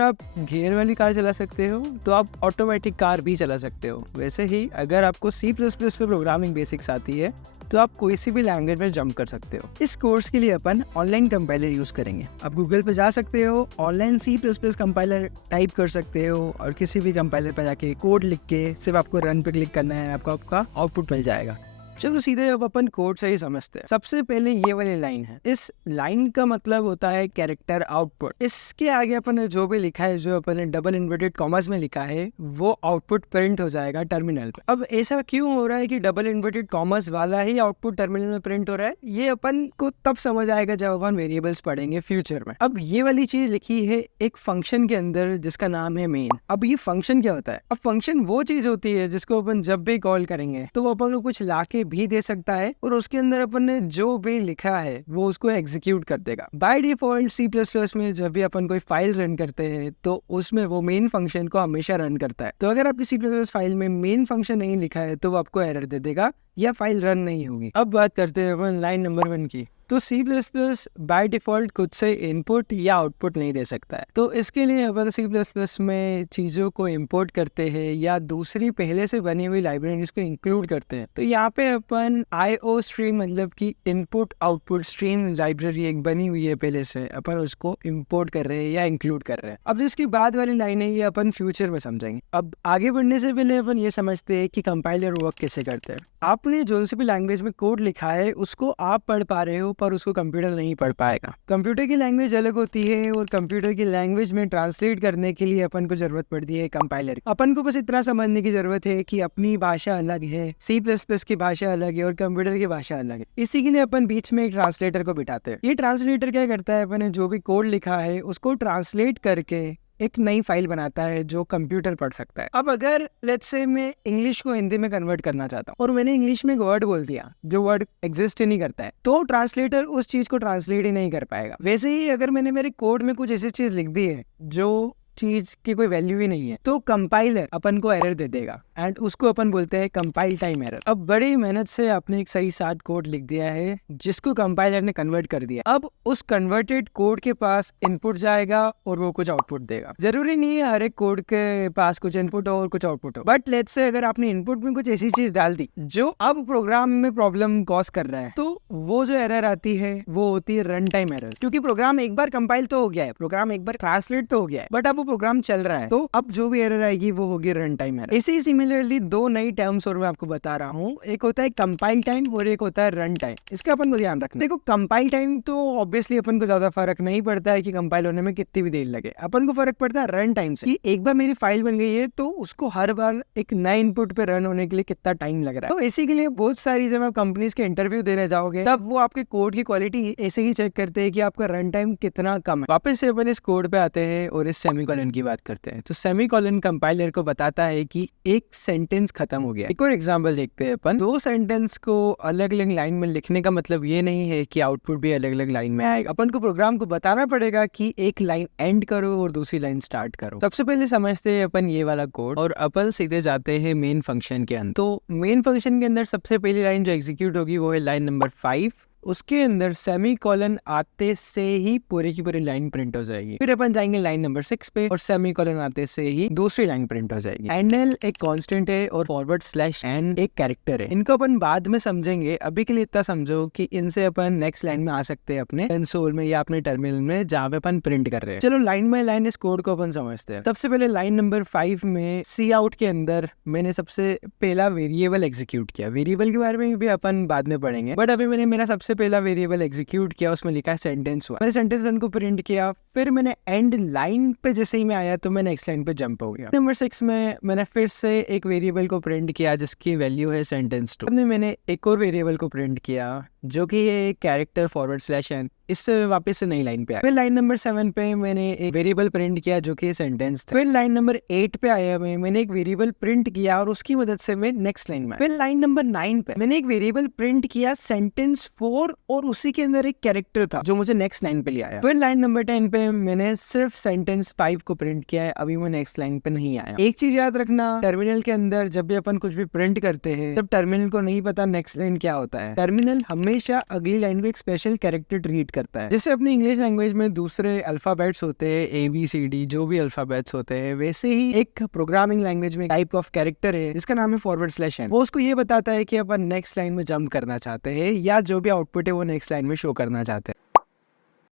आप गियर वाली कार चला सकते हो तो आप ऑटोमेटिक कार भी चला सकते हो। वैसे ही अगर आपको C++ पे प्रोग्रामिंग बेसिक्स आती है तो आप कोई सी भी लैंग्वेज में जंप कर सकते हो। इस कोर्स के लिए अपन ऑनलाइन कंपाइलर यूज करेंगे। आप गूगल पे जा सकते हो, ऑनलाइन C++ कंपाइलर टाइप कर सकते हो और किसी भी कंपाइलर पर जाके कोड लिख के सिर्फ आपको रन पे क्लिक करना है, आपका आउटपुट मिल जाएगा। चलो सीधे अब अपन कोड से ही समझते हैं। सबसे पहले ये वाली लाइन है, इस लाइन का मतलब होता है कैरेक्टर आउटपुट। इसके आगे अपन ने जो भी लिखा है, जो अपन ने डबल इन्वर्टेड कॉमर्स में लिखा है, वो आउटपुट प्रिंट हो जाएगा टर्मिनल पे। अब ऐसा क्यों हो रहा है कि डबल इन्वर्टेड कॉमर्स वाला ही आउटपुट टर्मिनल में प्रिंट हो रहा है, ये अपन को तब समझ आएगा जब अपन वेरिएबल्स पढ़ेंगे फ्यूचर में। अब ये वाली चीज लिखी है एक फंक्शन के अंदर जिसका नाम है मेन। अब ये फंक्शन क्या होता है? अब फंक्शन वो चीज होती है जिसको अपन जब भी कॉल करेंगे तो वो अपन को कुछ लाके भी दे सकता है और उसके अंदर अपन ने जो भी लिखा है वो उसको एग्जीक्यूट कर देगा। बाय डिफॉल्ट C++ में जब भी अपन कोई फाइल रन करते हैं तो उसमें वो मेन फंक्शन को हमेशा रन करता है। तो अगर आपकी C++ फाइल में मेन फंक्शन नहीं लिखा है तो वो आपको एरर दे देगा या फाइल रन नहीं होगी। अब बात करते हैं अपन लाइन नंबर 1 की। तो C++ बाय डिफॉल्ट खुद से इनपुट या आउटपुट नहीं दे सकता है, तो इसके लिए अपन C++ में चीज़ों को इंपोर्ट करते हैं या दूसरी पहले से बनी हुई लाइब्रेरीज को इंक्लूड करते हैं। तो यहाँ पे अपन IO स्ट्रीम मतलब कि इनपुट आउटपुट स्ट्रीम लाइब्रेरी एक बनी हुई है पहले से, अपन उसको इंपोर्ट कर रहे हैं या इंक्लूड कर रहे हैं। अब जिसकी बाद वाली लाइन है ये अपन फ्यूचर में समझेंगे। अब आगे बढ़ने से पहले अपन ये समझते हैं कि कंपाइलर वर्क कैसे करते हैं। आपने जो सी भी लैंग्वेज में कोड लिखा है उसको आप पढ़ पा रहे हो पर उसको कंप्यूटर नहीं पढ़ पाएगा। कंप्यूटर की लैंग्वेज अलग होती है और कंप्यूटर की लैंग्वेज में ट्रांसलेट करने के लिए अपन को जरूरत पड़ती है कंपाइलर की। अपन को बस इतना समझने की जरूरत है कि अपनी भाषा अलग है, C++ की भाषा अलग है और कंप्यूटर की भाषा अलग है। इसी के लिए अपन बीच में एक ट्रांसलेटर को बिठाते हैं। ये ट्रांसलेटर क्या करता है, अपन ने जो भी कोड लिखा है उसको ट्रांसलेट करके एक नई फाइल बनाता है जो कंप्यूटर पढ़ सकता है। अब अगर लेट्स से मैं इंग्लिश को हिंदी में कन्वर्ट करना चाहता हूँ और मैंने इंग्लिश में एक वर्ड बोल दिया जो वर्ड एग्जिस्ट ही नहीं करता है, तो ट्रांसलेटर उस चीज को ट्रांसलेट ही नहीं कर पाएगा। वैसे ही अगर मैंने मेरे कोड में कुछ ऐसी चीज लिख दी है जो चीज की कोई वैल्यू ही नहीं है तो कंपाइलर अपन को एरर दे देगा एंड उसको अपन बोलते हैं कंपाइल टाइम एरर। अब बड़ी मेहनत से आपने एक सही साथ कोड लिख दिया है जिसको कंपाइलर ने कन्वर्ट कर दिया। अब उस कन्वर्टेड कोड के पास इनपुट जाएगा और वो कुछ आउटपुट देगा। जरूरी नहीं है हर एक कोड के पास कुछ इनपुट हो और कुछ आउटपुट हो, बट लेट्स से अगर आपने इनपुट में कुछ ऐसी चीज डाल दी जो अब प्रोग्राम में प्रॉब्लम कॉज कर रहा है, तो वो जो एरर आती है वो होती है रन टाइम एरर। क्योंकि प्रोग्राम एक बार कंपाइल तो हो गया है, प्रोग्राम एक बार ट्रांसलेट तो हो गया है, बट अब वो प्रोग्राम चल रहा है तो अब जो भी एरर आएगी वो होगी रन टाइम एरर। इसी सिमिलरली दो नई टर्म्स और मैं आपको बता रहा हूँ, एक होता है कंपाइल टाइम और एक होता है रन टाइम। इसका अपन को ध्यान रखना। देखो कंपाइल टाइम तो ऑब्वियसली अपन को ज्यादा फर्क नहीं पड़ता है कि कंपाइल होने में कितनी भी देर लगे, अपन को फर्क पड़ता है रन टाइम से कि एक बार मेरी फाइल बन गई है तो उसको हर बार एक नए इनपुट पे रन होने के लिए कितना टाइम लग रहा है। तो इसी के लिए बहुत सारी जब आप कंपनीज के इंटरव्यू देने जाओगे तब वो आपके कोड की क्वालिटी ऐसे ही चेक करते हैं कि आपका रन टाइम कितना कम है। वापस से अपन इस कोड पे आते हैं और इस सेमीकोलन की बात करते हैं। तो सेमीकोलन कंपाइलर को बताता है कि एक सेंटेंस खत्म हो गया। एक और एग्जांपल देखते हैं अपन। दो सेंटेंस को अलग अलग लाइन में लिखने का मतलब ये नहीं है कि आउटपुट भी अलग अलग लाइन में आएगा। अपन को प्रोग्राम को बताना पड़ेगा कि एक लाइन एंड करो और दूसरी लाइन स्टार्ट करो। सबसे पहले समझते हैं अपन ये वाला कोड और अपन सीधे जाते हैं मेन फंक्शन के अंदर। तो मेन फंक्शन के अंदर सबसे पहली लाइन जो एग्जीक्यूट होगी वो है लाइन नंबर 5। उसके अंदर सेमीकोलन आते से ही पूरी की पूरी लाइन प्रिंट हो जाएगी। फिर अपन जाएंगे लाइन नंबर 6 पे और सेमीकोलन आते से ही दूसरी लाइन प्रिंट हो जाएगी। एनएल एक कांस्टेंट है और फॉरवर्ड स्लैश एन एक कैरेक्टर है। इनको अपन बाद में समझेंगे, अभी के लिए इतना समझो कि इनसे अपन नेक्स्ट लाइन में आ सकते हैं अपने कंसोल में या अपने टर्मिनल में जहाँ पे अपन प्रिंट कर रहे हैं। चलो लाइन बाय लाइन इस कोड को अपन समझते हैं। सबसे पहले लाइन नंबर 5 में सी आउट के अंदर मैंने सबसे पहला वेरिएबल एग्जीक्यूट किया। वेरिएबल के बारे में भी अपन बाद में पढ़ेंगे, बट अभी मैंने मेरा सबसे पहला वेरिएबल एग्जीक्यूट किया, उसमें लिखा है सेंटेंस 1। मैंने सेंटेंस 1 को प्रिंट किया, फिर मैंने एंड लाइन पे जैसे ही मैं आया तो मैं नेक्स्ट लाइन पे जंप हो गया। नंबर 6 में मैंने फिर से एक वेरिएबल को प्रिंट किया जिसकी वैल्यू है सेंटेंस 2। मैंने एक और वेरिएबल को प्रिंट किया जो कि है कैरेक्टर फॉरवर्ड स्लैश एन। इससे वापस से नई लाइन पे आया। फिर लाइन नंबर 7 पे मैंने एक वेरिएबल प्रिंट किया जो कि सेंटेंस था। फिर लाइन नंबर 8 पे आया मैंने एक वेरिएबल प्रिंट किया और उसकी मदद से मैं नेक्स्ट लाइन में। फिर लाइन नंबर 9 पे मैंने एक वेरिएबल प्रिंट किया सेंटेंस 4 और उसी के अंदर एक कैरेक्टर था जो मुझे नेक्स्ट लाइन पे ले आया। फिर लाइन नंबर 10 पे मैंने सिर्फ सेंटेंस 5 को प्रिंट किया है, अभी मैं नेक्स्ट लाइन पे नहीं आया। एक चीज याद रखना, टर्मिनल के अंदर जब भी अपन कुछ भी प्रिंट करते हैं तब टर्मिनल को नहीं पता नेक्स्ट लाइन क्या होता है। टर्मिनल हमेशा हमेशा अगली लाइन को एक स्पेशल कैरेक्टर ट्रीट करता है। जैसे अपनी इंग्लिश लैंग्वेज में दूसरे अल्फाबेट्स होते हैं, ABCD जो भी अल्फाबेट्स होते हैं, वैसे ही एक प्रोग्रामिंग लैंग्वेज में टाइप ऑफ कैरेक्टर है जिसका नाम है /n। वो उसको ये बताता है कि अपन नेक्स्ट लाइन में जंप करना चाहते हैं या जो भी आउटपुट है वो नेक्स्ट लाइन में शो करना चाहते हैं।